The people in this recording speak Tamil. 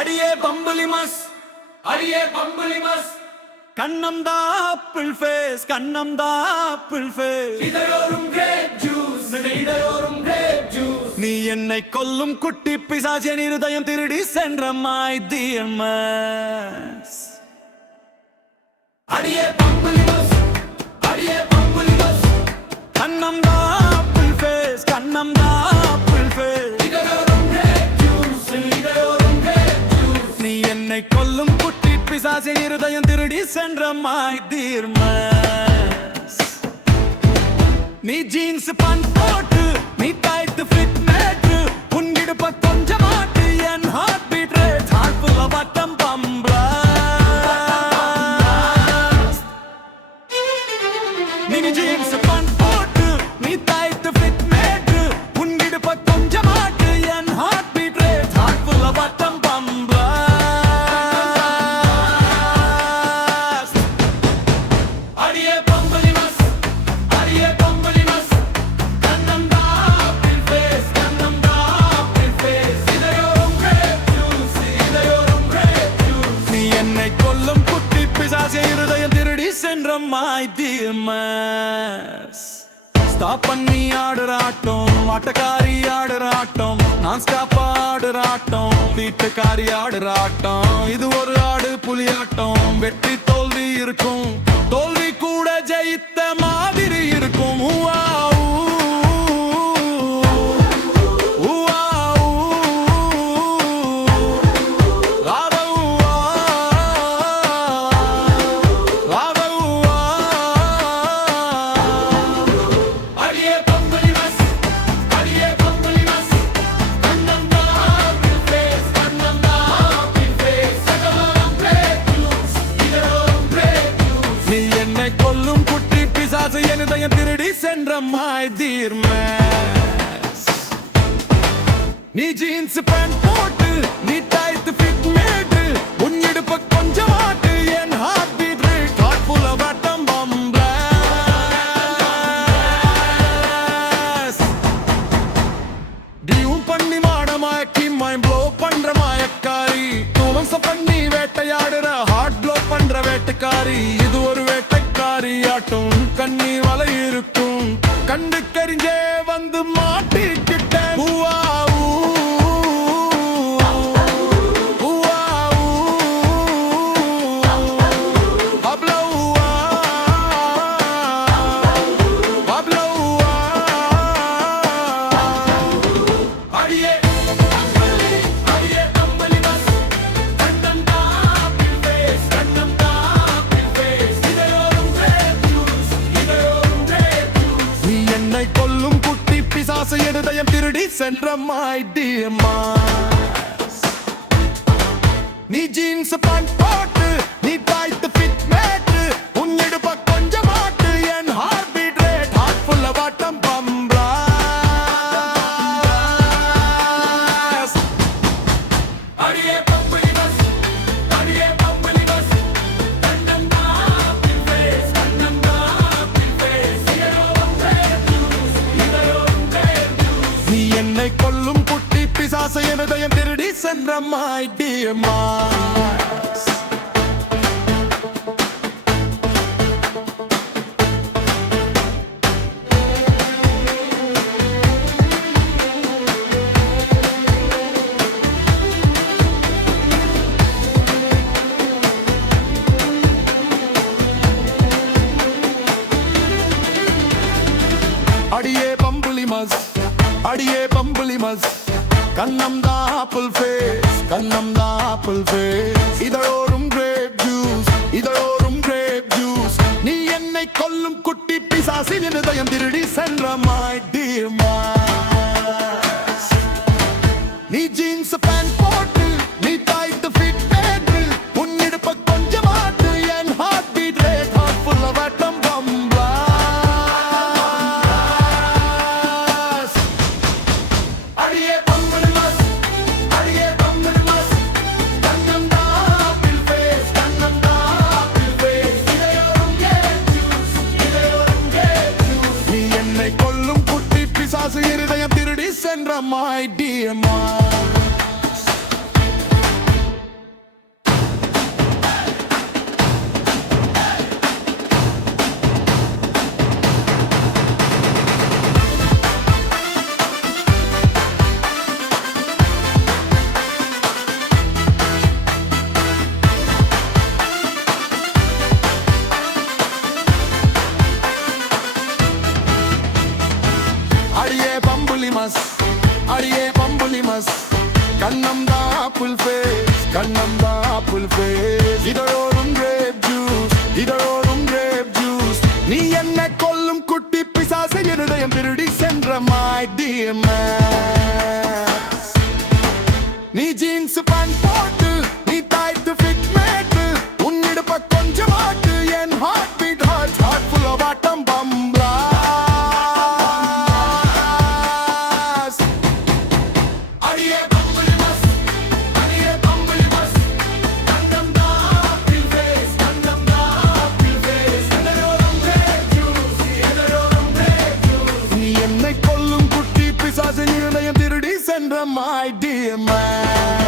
அடியே பம்புலி மஸ், அடியே பம்புலி மஸ். கண்ணம் தா ஆப்பிள் ஃபேஸ், கண்ணம் தா ஆப்பிள் ஃபேஸ். இதயோரும் கிரேப் ஜூஸ், இதயோரும் கிரேப் ஜூஸ். நீ என்னை கொல்லும் குட்டி பிசாசு, என் இருதயம் திருடி சென்ற மாய் தீர்மஸ். அடியே பம்புலி மஸ், அடியே பம்புலி மஸ். கண்ணம் தா ஆப்பிள் ஃபேஸ், கண்ணம் தா ஆப்பிள் ஃபேஸ். இதயோரும் கிரேப் ஜூஸ், இதயோரும் கிரேப் ஜூஸ். நீ என்னை கொல்லும் குட்டி பிசாசு, இருதயம் திருடி சென்ற மாய் தீர்மஸ். நீ ஜீன்ஸ் பன் போட்டு, நீ டைட் ஃபிட் மேட்டு, உன் இடுப்ப கொஞ்சம் மாட்டு, என் ஹார்ட் பீட் ரேட் ஹார்ட்ஃபுல் பட்டம் பம்பளா. நீ ஜீன்ஸ் பன் போட்டு, நீ டைட் ஃபிட் மேட்டு, உன் இடுப்ப கொஞ்சம் மாட்டு, என் ஹார்ட் பீட் ரேட் ஹார்ட்ஃபுல் பட்டம் பம்பளா. அடியே பம்புலி மஸ், அடியே பம்புலி மஸ். கண்ணம் தா ஆப்பிள் ஃபேஸ், கண்ணம் தா ஆப்பிள் ஃபேஸ். இதயோரும் கிரேப் ஜூஸ், இதயோரும் கிரேப் ஜூஸ். நீ என்னை கொல்லும் குட்டி பிசாசு, இருதயம் திருடி சென்ற மாய் தீர்மஸ். ஸ்டாப் பண்ணி ஆடுற ஆட்டம், ஆட்டக்காரி ஆடுற ஆட்டம், நான் ஸ்டாப்பா ஆடுற ஆட்டம், வீட்டுக்காரி ஆடுற ஆட்டம். இது ஒரு ஆடு புலி ஆட்டம், வெற்றி தோல்வி இருக்கும், தோல்வி கூட ஜெயித்த மாதிரி இருக்கும். ஊவா, ஊ, ஊவா, ஊ, ராதா, ஊவா, ராதா, ஊவா. அடியே பம்புலி மஸ், அடியே பம்புலி மஸ். கண்ணம் தா ஆப்பிள் ஃபேஸ், கண்ணம் தா ஆப்பிள் ஃபேஸ். இதயோரும் கிரேப் ஜூஸ், இதயோரும் கிரேப் ஜூஸ். நீ என்னை கொல்லும் குட்டி பிசாசு, என் இதயம் திருடி சென்ற மாய் தீர்மஸ். நீ ஜீன்ஸ் பேண்ட் போட்டு, நீ டைட் ஃபிட் மேட்டு, உன் இடுப்ப கொஞ்சம் மாட்டு, என் ஹார்ட் பீட் ரேட் ஹார்ட்ஃபுல் பட்டம் பம்பளஸ். டியூன் பண்ணி மாடமாக்கி மைண்ட் ப்ளோ பண்ற மாயக்காரி, துவம்சம் பண்ணி வேட்டையாடுற ஹார்ட் ப்ளோ பண்ற வேட்டைக்காரி. இது ஒரு வேட்டைக்காரி ஆட்டம், கண்ணி வலை இருக்கும், கண்டு கரிஞ்சே வந்து மாட்டிக்கிட்டேன். ஊவா, ஊ, ஊவா, ஊ, அப்ளோ, ஊவா, அப்ளோ, ஊவா. அடியே பம்புலி, அடியே பம்புலி மஸ். கண்ணம் தா ஆப்பிள் ஃபேஸ், கண்ணம் தா ஆப்பிள் ஃபேஸ். இதயோரும் கிரேப் ஜூஸ், இதயோரும் கிரேப் ஜூஸ். நீ என்னை கொல்லும் குட்டி பிசாசு, இருதயம் திருடி சென்ற மாய் தீர்மஸ். நீ ஜீன்ஸ் பேண்ட் போட்டு, நீ டைட் ஃபிட் மேட்டு, உன் இடுப்ப கொஞ்சம் மாட்டு, என் ஹார்ட் பீட் ரேட் ஹார்ட்ஃபுல் பட்டம் பம்பளஸ். அடியே பம்புலி மஸ், அடியே பம்புலி மஸ். கண்ணம் தா ஆப்பிள் ஃபேஸ், கண்ணம் தா ஆப்பிள் ஃபேஸ். இதயோரும் கிரேப் ஜூஸ், இதயோரும் கிரேப் ஜூஸ். நீ என்னை கொல்லும் குட்டி பிசாசு, என் இதயம் திருடி சென்ற மாய் தீர்மஸ். அடியே பம்புலி மஸ், அடியே பம்புலி மஸ். கண்ணம் தா ஆப்பிள் ஃபேஸ், கண்ணம் தா ஆப்பிள் ஃபேஸ். இதயோரும் கிரேப் ஜூஸ், இதயோரும் கிரேப் ஜூஸ். நீ என்னை கொல்லும் குட்டி பிசாசு, என் இதயம் திருடி சென்ற மாய் தீர்மஸ். நீ ஜீன்ஸ் பேண்ட் போட்டு, நீ டைட் ஃபிட் மேட்டு, உன் இடுப்ப கொஞ்சம் மாட்டு, என் ஹார்ட் பீட் ரேட் ஹார்ட்ஃபுல் பட்டம் பம்பளஸ். அடியே பம்புலி மஸ், அடியே பம்புலி மஸ். கண்ணம் தா ஆப்பிள் ஃபேஸ், கண்ணம் தா ஆப்பிள் ஃபேஸ். இதயோரும் கிரேப் ஜூஸ், இதயோரும் கிரேப் ஜூஸ். நீ கண்ணம்மா ஆப்பிள் ஃபேஸ் இதழோரும் கிரேப் ஜூஸ் இதழோரும் கிரேப் ஜூஸ் நீ என்ன கொல்லும் குட்டி பிசாசு இருதயம் திருடி சென்ற my dear Max நீ ஜீன்ஸ் பேண்ட் போட்டு நீ டைட் ஃபிட் மேட்டு உன்னிடுப்ப கொஞ்சம் ஆட்டு என் heart beat heart full of ஆட்டம் பம்ப்ளா அடியே பம்புலி பஸ் அடியே பம்புலி பஸ் கண்ணம் தான் ஆப்பிள் ஃபேஸ் கண்ணம் தான் ஆப்பிள் ஃபேஸ் இதழோரம் கிரேப் ஜூஸ் இதழோரம் கிரேப் ஜூஸ் நீ என்னை கொல்லும் குட்டி பிசாசு இருதயம் திருடி சென்ற my dear man